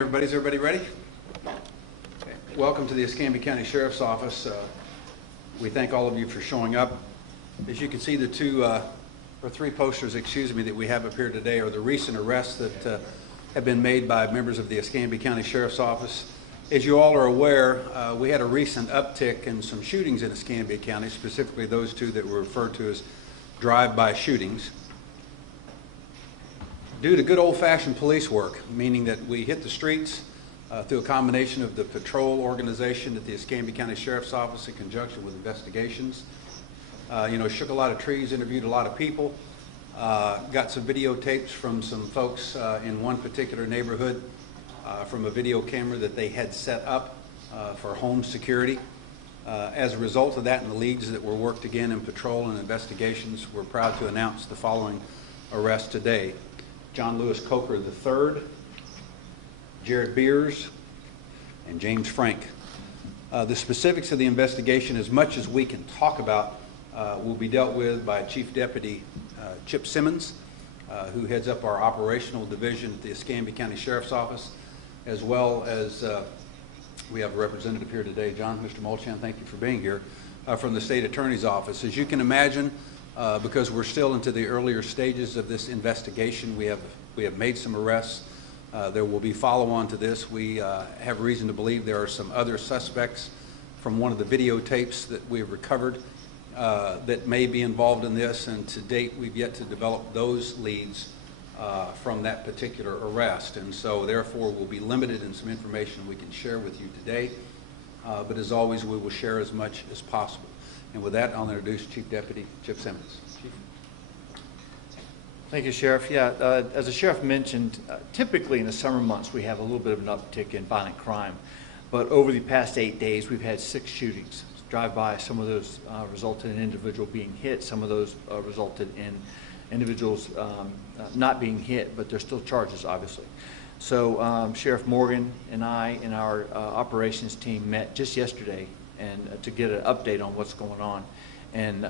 Is everybody ready? Okay. Welcome to the Escambia County Sheriff's Office. We thank all of you for showing up. As you can see, the three posters, that we have up here today are the recent arrests that have been made by members of the Escambia County Sheriff's Office. As you all are aware, we had a recent uptick in some shootings in Escambia County, specifically those two that were referred to as drive-by shootings. Due to good old-fashioned police work, meaning that we hit the streets through a combination of the patrol organization at the Escambia County Sheriff's Office in conjunction with investigations. Shook a lot of trees, interviewed a lot of people, got some videotapes from some folks in one particular neighborhood from a video camera that they had set up for home security. As a result of that and the leads that were worked again in patrol and investigations, we're proud to announce the following arrest today. John Lewis Coker III, Jared Beers, and James Frank. The specifics of the investigation, as much as we can talk about, will be dealt with by Chief Deputy Chip Simmons, who heads up our operational division at the Escambia County Sheriff's Office, as well as we have a representative here today, John, Mr. Molchan, thank you for being here, from the State Attorney's Office. As you can imagine, because we're still into the earlier stages of this investigation, we have made some arrests. There will be follow-on to this. We have reason to believe there are some other suspects from one of the videotapes that we have recovered that may be involved in this, and to date we've yet to develop those leads from that particular arrest, and so therefore we'll be limited in some information we can share with you today, but as always we will share as much as possible. And with that, I'll introduce Chief Deputy Chip Simmons. Chief. Thank you, Sheriff. Yeah, as the Sheriff mentioned, typically in the summer months we have a little bit of an uptick in violent crime. But over the past 8 days, we've had 6 shootings. Drive-by, some of those resulted in an individual being hit. Some of those resulted in individuals not being hit, but there's still charges, obviously. So Sheriff Morgan and I and our operations team met just yesterday and to get an update on what's going on. And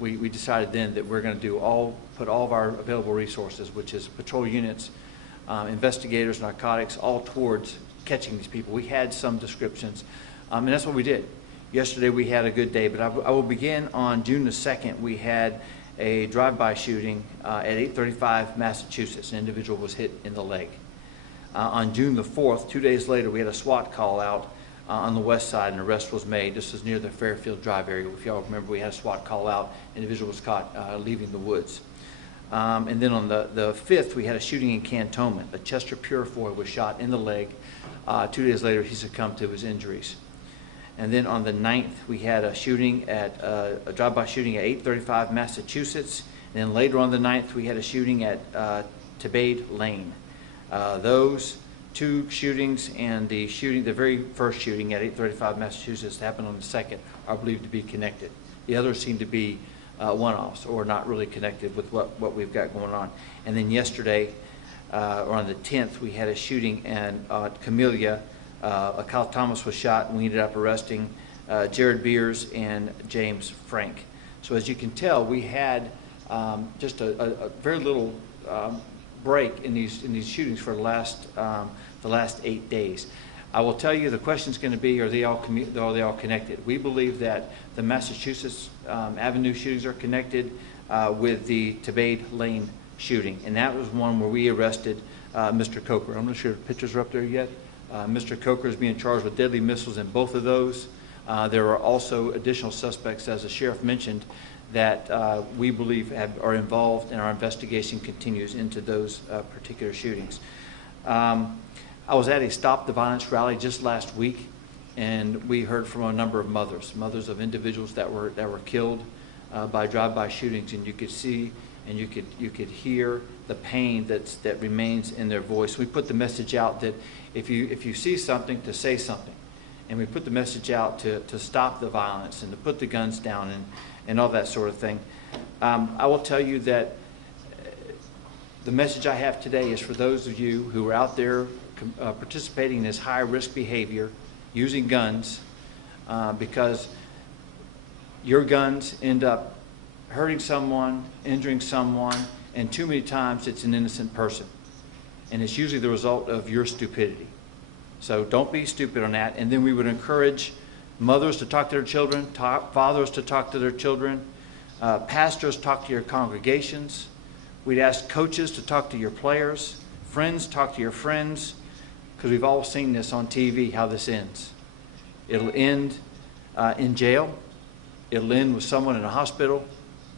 we decided then that we're going to put all of our available resources, which is patrol units, investigators, narcotics, all towards catching these people. We had some descriptions, and that's what we did. Yesterday we had a good day, but I will begin on June the 2nd. We had a drive-by shooting at 835 Massachusetts. An individual was hit in the leg. On June the 4th, 2 days later, we had a SWAT call out on the west side, and an arrest was made. This was near the Fairfield Drive area. If y'all remember, we had a SWAT call out. Individual was caught leaving the woods. And then on the 5th, we had a shooting in Cantonment. A Chester Purifoy was shot in the leg. 2 days later, he succumbed to his injuries. And then on the 9th, we had a shooting at a drive-by shooting at 835 Massachusetts. And then later on the 9th, we had a shooting at Tebade Lane. Those 2 shootings and the very first shooting at 835 Massachusetts happened on the 2nd are believed to be connected. The others seem to be one-offs or not really connected with what we've got going on. And then yesterday, or on the 10th, we had a shooting in Camellia. Kyle Thomas was shot, and we ended up arresting Jared Beers and James Frank. So as you can tell, we had just a very little break in these shootings for the last 8 days. I will tell you, the question is going to be, are they all connected? We believe that the Massachusetts Avenue shootings are connected with the Tebade Lane shooting, and that was one where we arrested Mr. Coker. I'm not sure if pictures are up there yet. Mr. Coker is being charged with deadly missiles in both of those. There are also additional suspects, as the sheriff mentioned, that we believe are involved, and our investigation continues into those particular shootings. I was at a Stop the Violence rally just last week, and we heard from a number of mothers of individuals that were killed by drive-by shootings, and you could see and you could hear the pain that remains in their voice. We put the message out that if you see something, to say something, and we put the message out to stop the violence and to put the guns down and all that sort of thing. I will tell you that the message I have today is for those of you who are out there participating in this high-risk behavior, using guns, because your guns end up hurting someone, injuring someone, and too many times it's an innocent person. And it's usually the result of your stupidity. So don't be stupid on that. And then we would encourage mothers to talk to their children, fathers to talk to their children, pastors talk to your congregations. We'd ask coaches to talk to your players, friends talk to your friends, because we've all seen this on TV, how this ends. It'll end in jail, it'll end with someone in a hospital,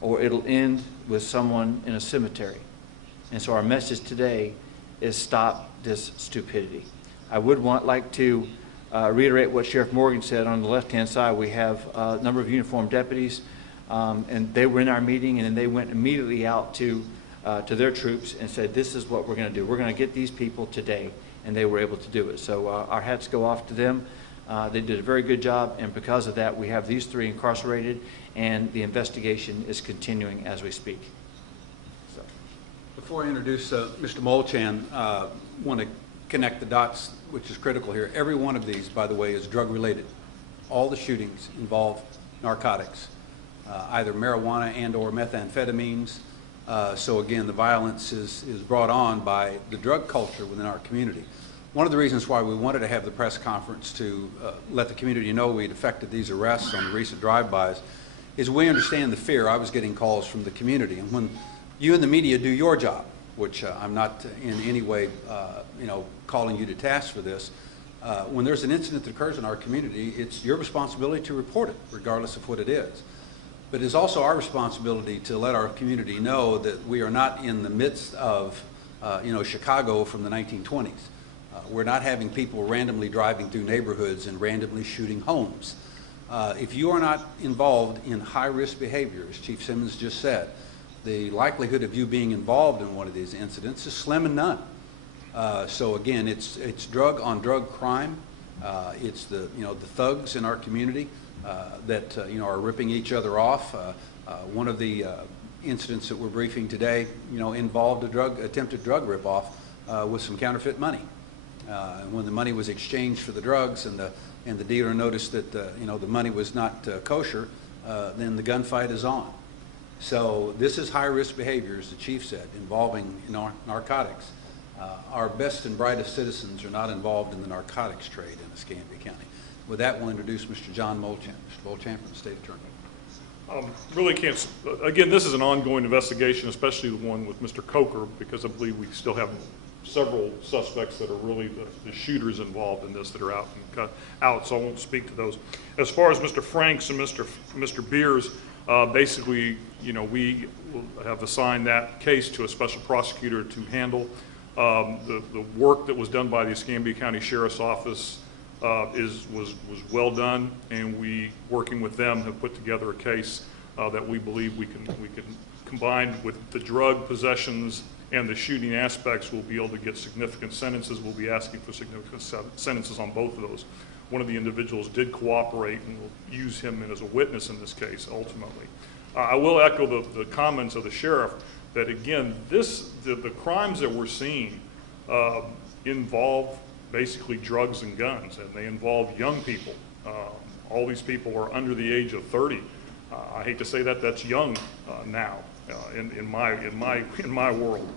or it'll end with someone in a cemetery. And so our message today is stop this stupidity. I would like to reiterate what Sheriff Morgan said. On the left-hand side, we have a number of uniformed deputies, and they were in our meeting, and then they went immediately out to their troops and said, this is what we're going to do. We're going to get these people today, and they were able to do it. So our hats go off to them. They did a very good job, and because of that, we have these 3 incarcerated, and the investigation is continuing as we speak. So. Before I introduce Mr. Molchan, I want to connect the dots, which is critical here. Every one of these, by the way, is drug-related. All the shootings involve narcotics, either marijuana and or methamphetamines. So again, the violence is brought on by the drug culture within our community. One of the reasons why we wanted to have the press conference to let the community know we'd effected these arrests on the recent drive-bys is we understand the fear. I was getting calls from the community, and when you in the media do your job, which I'm not in any way calling you to task for this, when there's an incident that occurs in our community, it's your responsibility to report it, regardless of what it is. But it's also our responsibility to let our community know that we are not in the midst of Chicago from the 1920s. We're not having people randomly driving through neighborhoods and randomly shooting homes. If you are not involved in high-risk behavior, as Chief Simmons just said, the likelihood of you being involved in one of these incidents is slim and none. So again, it's drug-on-drug crime. It's the thugs in our community that are ripping each other off. One of the incidents that we're briefing today, involved attempted drug rip-off with some counterfeit money. When the money was exchanged for the drugs, and the dealer noticed that the money was not kosher, then the gunfight is on. So this is high-risk behavior, as the chief said, involving narcotics. Our best and brightest citizens are not involved in the narcotics trade in Escambia County. With that, we'll introduce Mr. John Molchan. Mr. Molchan from the State Attorney. Really can't, again, this is an ongoing investigation, especially the one with Mr. Coker, because I believe we still have several suspects that are really the shooters involved in this that are out, so I won't speak to those. As far as Mr. Franks and Mr. Beers, basically, we have assigned that case to a special prosecutor to handle. The work that was done by the Escambia County Sheriff's Office was well done, and we, working with them, have put together a case that we believe we can combine with the drug possessions and the shooting aspects. We'll be able to get significant sentences. We'll be asking for significant sentences on both of those. One of the individuals did cooperate, and we'll use him as a witness in this case ultimately. I will echo the comments of the sheriff that, again, the crimes that we're seeing involve basically drugs and guns, and they involve young people. All these people are under the age of 30. I hate to say that, that's young now in my world.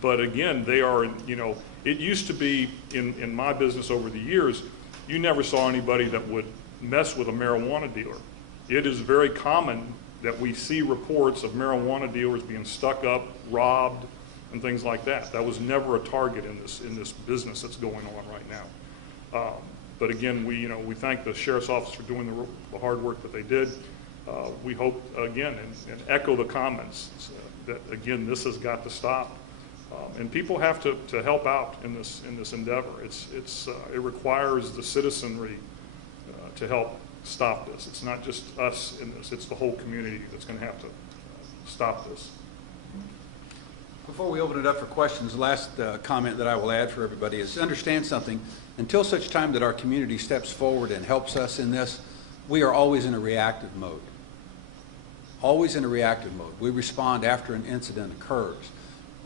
But again, they are, it used to be in my business over the years, you never saw anybody that would mess with a marijuana dealer. It is very common that we see reports of marijuana dealers being stuck up, robbed, and things like that. That was never a target in this business that's going on right now. But again, we thank the Sheriff's Office for doing the hard work that they did. We hope, again, and echo the comments, that again, this has got to stop. And people have to help out in this endeavor. It requires the citizenry to help stop this. It's not just us in this, it's the whole community that's going to have to stop this. Before we open it up for questions, the last comment that I will add for everybody is understand something. Until such time that our community steps forward and helps us in this, we are always in a reactive mode. Always in a reactive mode. We respond after an incident occurs.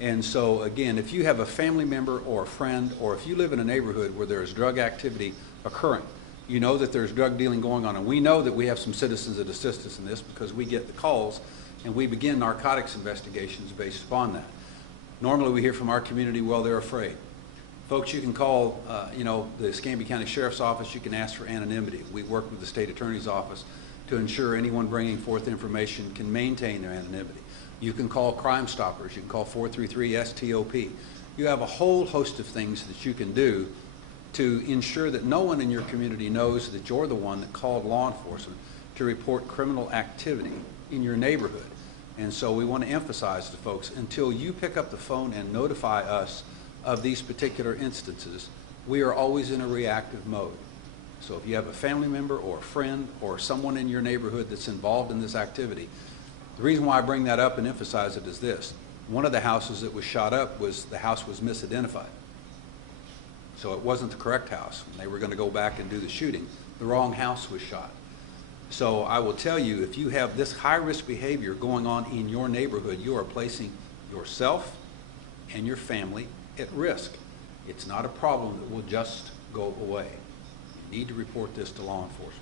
And so again, if you have a family member or a friend, or if you live in a neighborhood where there is drug activity occurring, you know that there's drug dealing going on, and we know that we have some citizens that assist us in this because we get the calls and we begin narcotics investigations based upon that. Normally we hear from our community, well, they're afraid. Folks, you can call, the Escambia County Sheriff's Office. You can ask for anonymity. We work with the State Attorney's Office to ensure anyone bringing forth information can maintain their anonymity. You can call Crime Stoppers. You can call 433-STOP. You have a whole host of things that you can do to ensure that no one in your community knows that you're the one that called law enforcement to report criminal activity in your neighborhood. And so we want to emphasize to folks, until you pick up the phone and notify us of these particular instances, we are always in a reactive mode. So if you have a family member or a friend or someone in your neighborhood that's involved in this activity, the reason why I bring that up and emphasize it is this. One of the houses that was shot up the house was misidentified. So it wasn't the correct house. When they were going to go back and do the shooting, the wrong house was shot. So I will tell you, if you have this high-risk behavior going on in your neighborhood, you are placing yourself and your family at risk. It's not a problem that will just go away. You need to report this to law enforcement.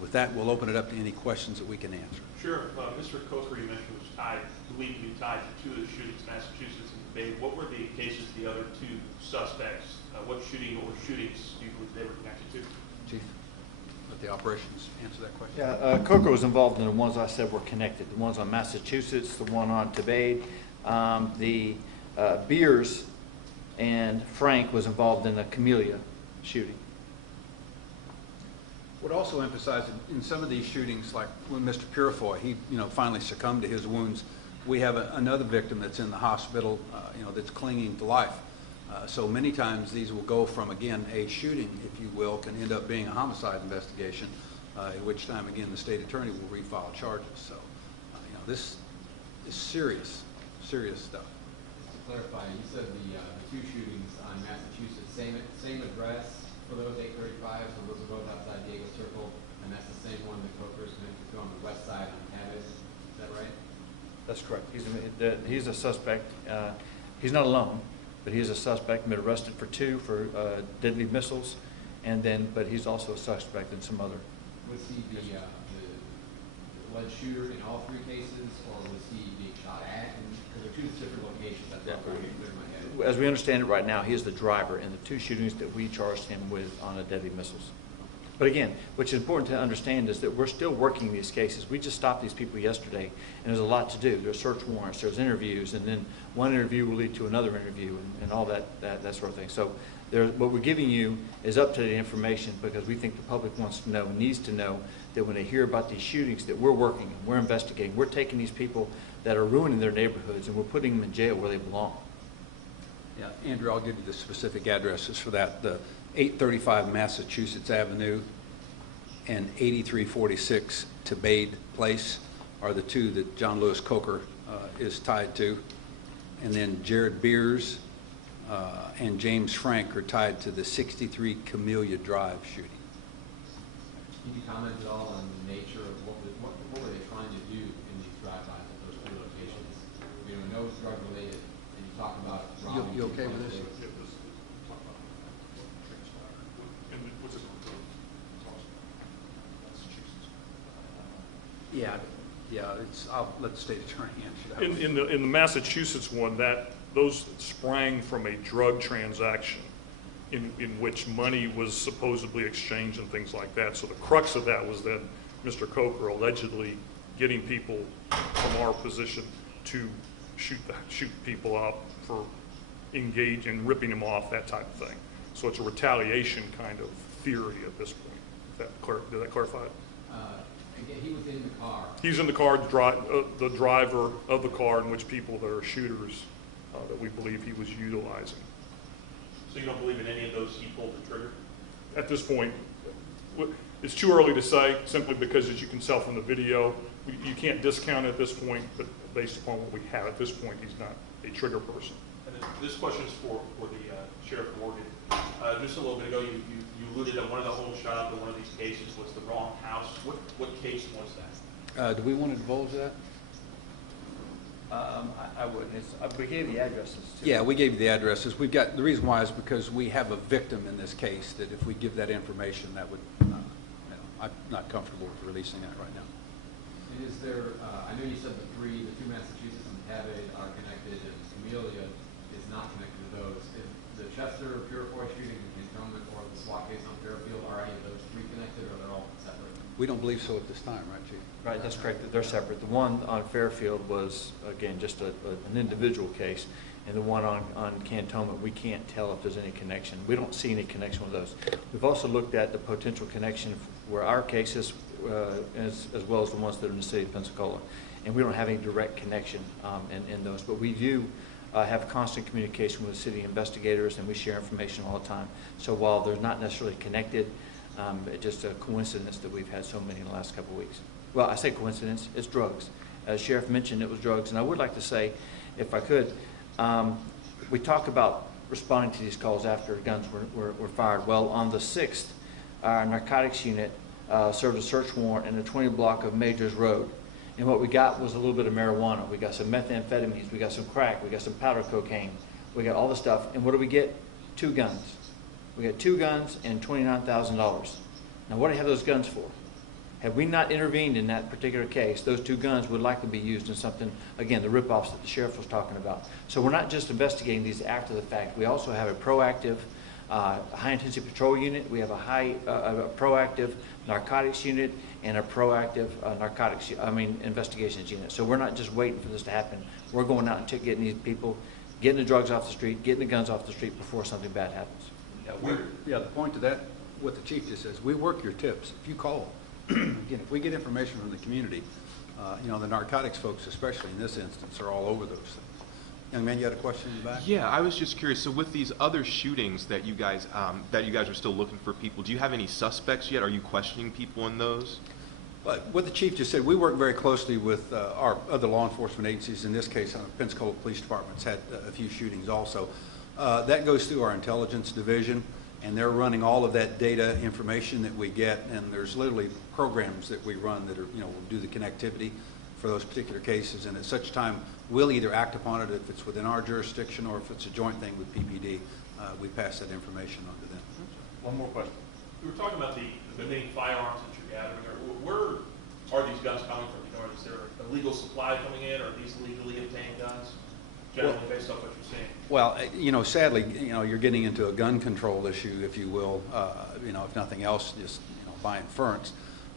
With that, we'll open it up to any questions that we can answer. Sure. Mr. Coker, you mentioned was tied, believed to be tied to two of the shootings, Massachusetts and Bay. What were the cases, the other two suspects? What shooting or shootings do you believe they were connected to? Chief, let the operations answer that question. Yeah, Coker was involved in the ones I said were connected. The ones on Massachusetts, the one on Tebade, the Beers and Frank was involved in the Camellia shooting. Would also emphasize in some of these shootings, like when Mr. Purifoy, he finally succumbed to his wounds. We have another victim that's in the hospital, that's clinging to life. So many times these will go from, again, a shooting, if you will, can end up being a homicide investigation, at which time, again, the state attorney will refile charges. So, this is serious, serious stuff. Just to clarify, you said the two shootings on Massachusetts, same address for those 835, so those are both outside Diego Circle, and that's the same one that Coker's connected to on the west side on Tavis. Is that right? That's correct. He's a suspect. He's not alone, but he is a suspect. Been arrested for two for deadly missiles, but he's also a suspect in some other. Was he the alleged shooter in all three cases, or was he being shot at? Because they're two different locations. That's not very clear in my head. As we understand it right now, he is the driver in the two shootings that we charged him with on the deadly missiles. But again, what's important to understand is that we're still working these cases. We just stopped these people yesterday, and there's a lot to do. There's search warrants, there's interviews, and then one interview will lead to another interview and all that sort of thing. So what we're giving you is up-to-date information because we think the public wants to know, needs to know, that when they hear about these shootings that we're working and we're investigating, we're taking these people that are ruining their neighborhoods and we're putting them in jail where they belong. Yeah, Andrew, I'll give you the specific addresses for that. The 835 Massachusetts Avenue and 8346 Tebade Place are the two that John Lewis Coker is tied to. And then Jared Beers and James Frank are tied to the 63 Camellia Drive shooting. Can you comment at all on the nature of what were they trying to do in these drive-bys at those three locations? We know it's drug related, and you talk about robbing. You okay with this? Yeah, I'll let the state attorney answer that. In the Massachusetts one, those sprang from a drug transaction in which money was supposedly exchanged and things like that. So the crux of that was that Mr. Coker allegedly getting people from our position to shoot people up for engage in ripping them off, that type of thing. So it's a retaliation kind of theory at this point. Did that clarify it? Again, he was in the car. He's in the car, the driver of the car in which people that are shooters that we believe he was utilizing. So you don't believe in any of those he pulled the trigger? At this point, it's too early to say, simply because as you can tell from the video, you can't discount at this point, but based upon what we have at this point, he's not a trigger person. And then this question is for the Sheriff Morgan. Just a little bit ago, you alluded that one of the homes shot up in one of these cases was the wrong house. What case was that? Do we want to divulge that? I wouldn't. We gave the addresses too. Yeah, we gave you the addresses. We've got, the reason why is because we have a victim in this case that if we give that information, that would, I'm not comfortable with releasing that right now. And is there, I know you said the two Massachusetts and Tebade are connected, and Camellia is not connected to those. the Chester Purifoy shooting in Cantonment or the SWAT case on Fairfield, are any of those three connected or they're all separate? We don't believe so at this time, right, Chief? Right, that's correct. They're separate. The one on Fairfield was, again, just an individual case, and the one on Cantonment, we can't tell if there's any connection. We don't see any connection with those. We've also looked at the potential connection where our cases, as well as the ones that are in the city of Pensacola, and we don't have any direct connection in those. But we do have constant communication with city investigators, and we share information all the time. So while they're not necessarily connected, it's just a coincidence that we've had so many in the last couple of weeks. Well, I say coincidence, it's drugs. As Sheriff mentioned, it was drugs. And I would like to say, if I could, we talk about responding to these calls after guns were fired. Well, on the 6th, our narcotics unit served a search warrant in the 20 block of Majors Road. And what we got was a little bit of marijuana. We got some methamphetamines, we got some crack, we got some powder cocaine, we got all the stuff. And what do we get? 2 guns. We got 2 guns and $29,000. Now, what do you have those guns for? Had we not intervened in that particular case, those 2 guns would likely be used in something, again, the rip-offs that the sheriff was talking about. So we're not just investigating these after the fact. We also have a proactive high-intensity patrol unit. We have a proactive narcotics unit and a proactive investigations unit. So we're not just waiting for this to happen. We're going out and getting these people, getting the drugs off the street, getting the guns off the street before something bad happens. Yeah, the point to that, what the chief just says, we work your tips. If you call, again, if we get information from the community, the narcotics folks, especially in this instance, are all over those things. Young man, you had a question in the back? Yeah, I was just curious. So with these other shootings that you guys are still looking for people, do you have any suspects yet? Are you questioning people in those? What the chief just said, we work very closely with our other law enforcement agencies. In this case, Pensacola Police Department's had a few shootings also. That goes through our intelligence division, and they're running all of that data information that we get, and there's literally programs that we run that are, will do the connectivity for those particular cases, and at such time, we'll either act upon it if it's within our jurisdiction or if it's a joint thing with PPD, we pass that information on to them. One more question. We were talking about the main firearms that you're gathering. Where are these guns coming from? Is there a legal supply coming in, or are these legally obtained guns, generally based off what you're saying? Well, sadly, you're getting into a gun control issue, if you will, if nothing else, just by inference.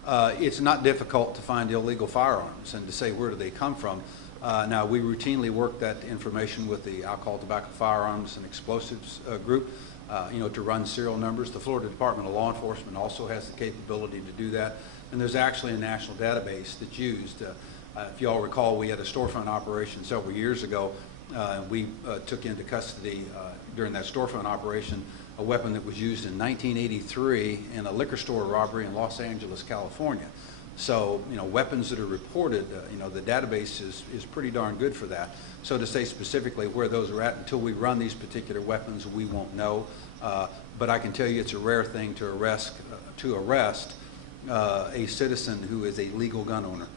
It's not difficult to find illegal firearms and to say where do they come from. Now, we routinely work that information with the Alcohol, Tobacco, Firearms, and Explosives group, to run serial numbers. The Florida Department of Law Enforcement also has the capability to do that. And there's actually a national database that's used. If you all recall, we had a storefront operation several years ago. We took into custody during that storefront operation a weapon that was used in 1983 in a liquor store robbery in Los Angeles, California. So, weapons that are reported, the database is pretty darn good for that. So to say specifically where those are at, until we run these particular weapons, we won't know. But I can tell you it's a rare thing to arrest a citizen who is a legal gun owner.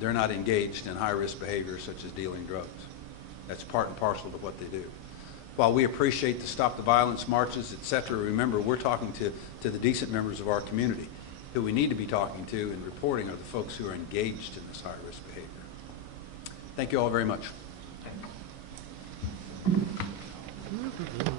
They're not engaged in high-risk behavior such as dealing drugs. That's part and parcel to what they do. While we appreciate the Stop the Violence marches, et cetera, remember, we're talking to the decent members of our community. Who we need to be talking to and reporting are the folks who are engaged in this high-risk behavior. Thank you all very much. Thank you.